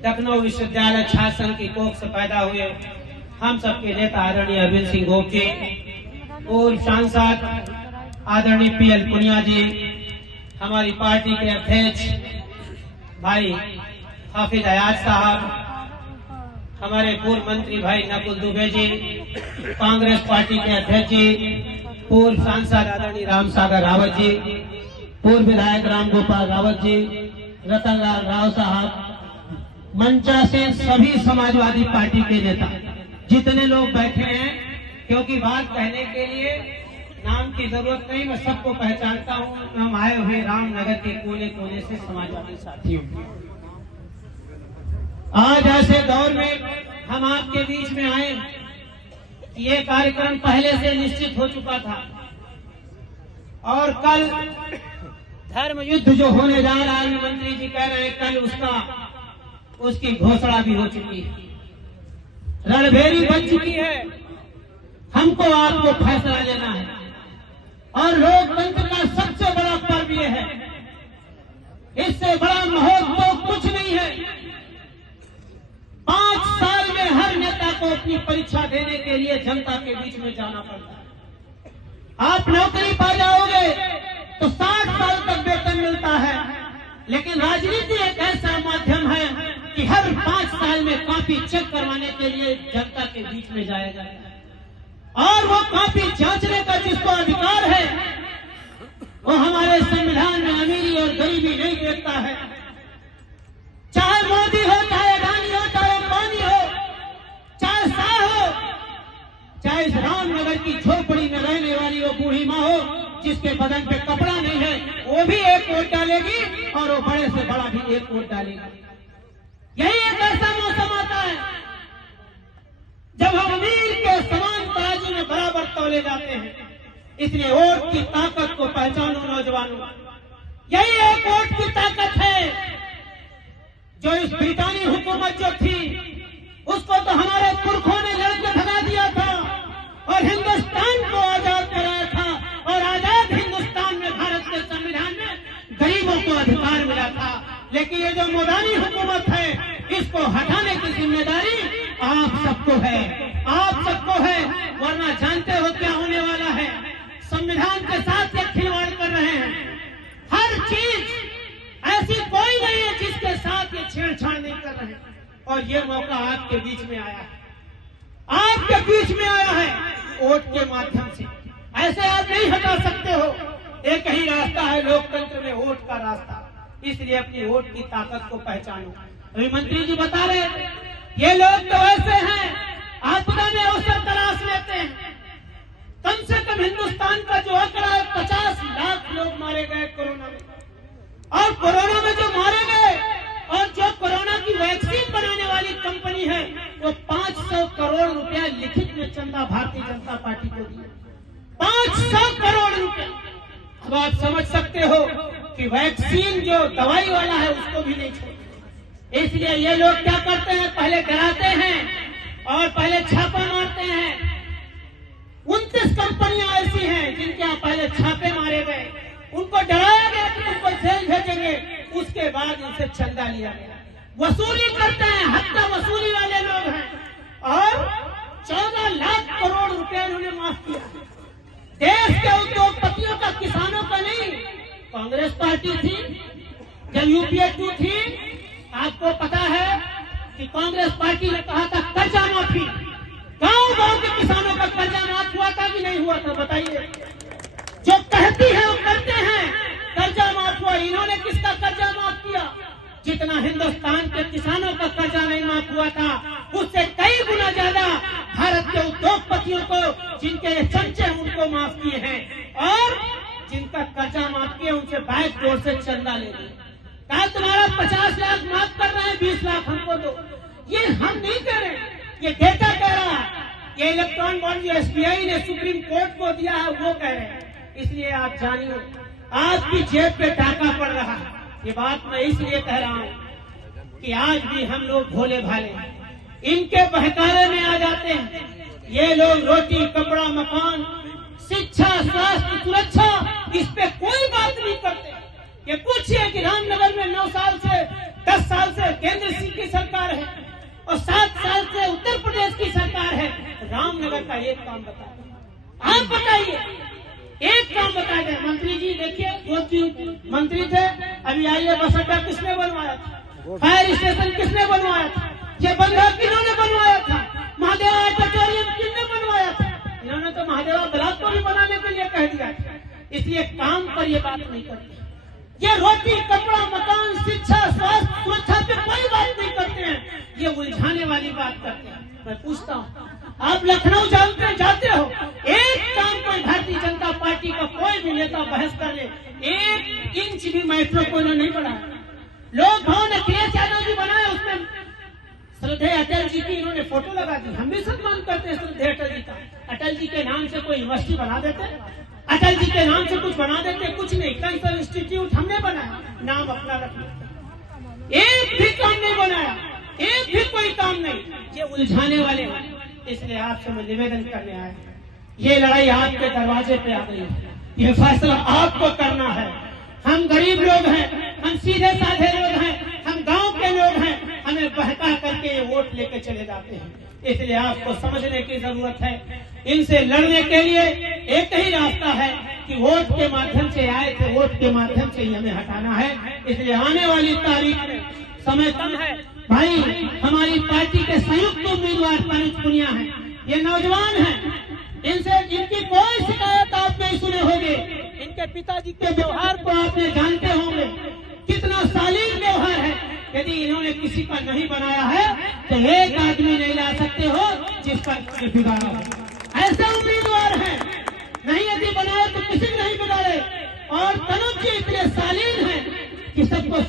लखनऊ विश्वविद्यालय छात्र संघ की कोख से पैदा हुए हम सबके नेता आदरणीय अरविंद सिंह गोप जी, पूर्व सांसद आदरणीय पीएल पुनिया जी, हमारी पार्टी के अध्यक्ष भाई हाफिज अयाज साहब, हमारे पूर्व मंत्री भाई नकुल दुबे जी, कांग्रेस पार्टी के अध्यक्ष जी, पूर्व सांसद आदरणीय राम सागर रावत जी, पूर्व विधायक राम गोपाल रावत जी, रतनलाल राव साहब, मंचासीन सभी समाजवादी पार्टी के नेता, जितने लोग बैठे हैं, क्योंकि बात कहने के लिए नाम की जरूरत नहीं, मैं सबको पहचानता हूँ। हम आए हुए रामनगर के कोने कोने से समाजवादी साथियों, आज ऐसे दौर में हम आपके बीच में आए, ये कार्यक्रम पहले से निश्चित हो चुका था और कल धर्म युद्ध जो होने जा रहा है, मंत्री जी कह रहे हैं कल उसकी घोषणा भी हो चुकी है, रणभेरी बन चुकी है। हमको आपको फैसला लेना है और लोकतंत्र का सबसे बड़ा पर्व ये है, इससे बड़ा महोत्सव तो कुछ नहीं है। 5 साल में हर नेता को अपनी परीक्षा देने के लिए जनता के बीच में जाना पड़ता है। आप नौकरी पा जाओगे तो 60 साल तक वेतन मिलता है, लेकिन राजनीति एक ऐसा माध्यम है कि हर 5 साल में कॉपी चेक करवाने के लिए जनता के बीच में जाया जाता है और वो कॉपी जांचने का जिसको अधिकार है, वो हमारे संविधान में अमीरी और गरीबी नहीं देखता है। चाहे मोदी हो, चाहे अडानी हो, चाहे अंबानी हो, चाहे शाह हो, चाहे इस रामनगर की झोपड़ी में रहने वाली वो बूढ़ी माँ हो जिसके बदन पे कपड़ा नहीं है, वो भी एक वोट डालेगी और वो बड़े से बड़ा भी एक वोट डालेगी। यही एक ऐसा मौसम आता है जब हम अमीर के समान तराजू में बराबर तौले जाते हैं। इसलिए वोट की ताकत को पहचानो नौजवानों, यही एक वोट की ताकत है जो इस ब्रिटानी हुकूमत जो थी उसको तो हमारे पुरखों ने लड़के भगा दिया था और हिंदुस्तान को आजाद कराया था और आजाद हिंदुस्तान में भारत के संविधान में गरीबों को अधिकार मिला था। लेकिन ये जो मोदानी हुकूमत है, इसको हटाने की जिम्मेदारी आप सबको है, आप सबको है, वरना जानते हो क्या होने वाला है। संविधान के साथ ये खिलवाड़ कर रहे हैं। हर चीज ऐसी कोई नहीं है जिसके साथ ये छेड़छाड़ नहीं कर रहे हैं और ये मौका आपके बीच में आया है, आपके बीच में आया है वोट के माध्यम से। ऐसे आप नहीं हटा सकते हो। एक ही रास्ता है लोकतंत्र में, वोट का रास्ता। इसलिए अपनी वोट की ताकत को पहचानो। अभी मंत्री जी बता रहे ये लोग तो ऐसे हैं आपदा में अवसर तलाश लेते हैं। कम से कम हिंदुस्तान का जो आंकड़ा है 50 लाख लोग मारे गए कोरोना में, और कोरोना में जो मारे गए और जो कोरोना की वैक्सीन बनाने वाली कंपनी है वो 500 करोड़ रुपया लिखित में चंदा भारतीय जनता पार्टी को दिया। 500 करोड़ रुपया। अब आप समझ सकते हो कि वैक्सीन जो दवाई वाला है उसको भी नहीं छोड़ते। इसलिए ये लोग क्या करते हैं, पहले डराते हैं और पहले छापा मारते हैं। 29 कंपनियां ऐसी हैं जिनके यहाँ पहले छापे मारे गए, उनको डराया गया कि उनको जेल भेजेंगे, उसके बाद उनसे चंदा लिया गया। वसूली करते हैं, हत्या वसूली वाले लोग हैं और 14 लाख करोड़ रुपया उन्होंने माफ किया। देश के उद्योगपतियों का, किसानों का नहीं। कांग्रेस पार्टी थी जब यूपीए 2 थी, आपको पता है कि कांग्रेस पार्टी ने कहा था कर्जा माफी। गांव गांव के किसानों का कर्जा माफ हुआ था कि नहीं हुआ था, बताइए। जो कहती है वो करते हैं, कर्जा माफ हुआ। इन्होंने किसका कर्जा माफ किया? जितना हिंदुस्तान के किसानों का कर्जा नहीं माफ हुआ था, उससे कई गुना ज्यादा भारत के उद्योगपतियों को, जिनके चमचे उनको माफ किए हैं और जिनका कर्जा माफ किया उनसे बैक डोर से चंदा ले लिया। कहा तुम्हारा 50 लाख माफ कर रहे हैं, 20 लाख हमको दो। ये हम नहीं कह रहे, ये डेटा कह रहा है। ये इलेक्ट्रॉन बॉन्ड जो एसबीआई ने सुप्रीम कोर्ट को दिया है वो कह रहे हैं। इसलिए आप जानिए आपकी जेब पे टाका पड़ रहा है। ये बात मैं इसलिए कह रहा हूँ कि आज भी हम लोग भोले भाले इनके बहकावे में आ जाते हैं। ये लोग रोटी, कपड़ा, मकान, शिक्षा, स्वास्थ्य, सुरक्षा, इस पे कोई बात नहीं करते। ये पूछिए कि रामनगर में 9 साल से 10 साल से केंद्र की सरकार और 7 साल से उत्तर प्रदेश की सरकार है। रामनगर का एक काम बता दो, आप बताइए, एक काम बता दें। मंत्री जी देखिए, 2 चीज मंत्री थे, अभी आइए बस अड्डा किसने बनवाया था, फायर स्टेशन किसने बनवाया था, ये बंदर किन्होंने बनवाया था, महादेवा ऑडिटोरियम किसने बनवाया था, इन्होंने तो महादेवा ब्लॉक को भी बनाने के लिए कह दिया था। इसलिए काम पर ये बात नहीं करते, ये रोटी कपड़ा मकान शिक्षा स्वास्थ्य सुरक्षा पे कोई बात नहीं करते हैं, ये उलझाने वाली बात करते हैं। मैं पूछता हूँ, आप लखनऊ जाते हो, एक काम कोई भारतीय जनता पार्टी का कोई भी नेता बहस कर ले, 1 इंच भी मेट्रो को नहीं बनाया। लोग भवन अखिलेश यादव जी बनाए, उसमें श्रद्धेय अटल जी की इन्होंने फोटो लगा दी। हम भी सम्मान करते हैं श्रद्धेय अटल जी का। अटल जी के नाम से कोई यूनिवर्सिटी बना देते, अटल जी के नाम से कुछ बना देते, कुछ नहीं। कैंसर इंस्टीट्यूट हमने बनाया, नाम अपना रखना, एक भी काम नहीं बनाया, एक भी कोई काम नहीं, ये उलझाने वाले हैं। इसलिए आपसे मैं निवेदन करने आया, ये लड़ाई आपके दरवाजे पे आ गई है, ये फैसला आपको करना है। हम गरीब लोग हैं, हम सीधे साधे लोग हैं, हम गांव के लोग हैं, हमें बहका करके ये वोट लेके चले जाते हैं। इसलिए आपको समझने की जरूरत है, इनसे लड़ने के लिए एक ही रास्ता है कि वोट के माध्यम से आए थे, वोट के माध्यम से ही हमें हटाना है। इसलिए आने वाली तारीख में समय कम है भाई, हमारी पार्टी के संयुक्त उम्मीदवार तनुज पुनिया हैं, ये नौजवान हैं, इनसे इनकी कोई शिकायत आप नहीं सुने होंगे। इनके पिताजी के व्यवहार को आपने जानते होंगे, कितना शालीन व्यवहार है। यदि इन्होंने किसी का नहीं बनाया है तो एक आदमी नहीं ला सकते हो जिस पर बिगाड़ा हो। ऐसे उम्मीदवार हैं, नहीं यदि बनाए तो किसी नहीं बिगाड़े। और तनुज जी इतने शालीन हैं कि सबको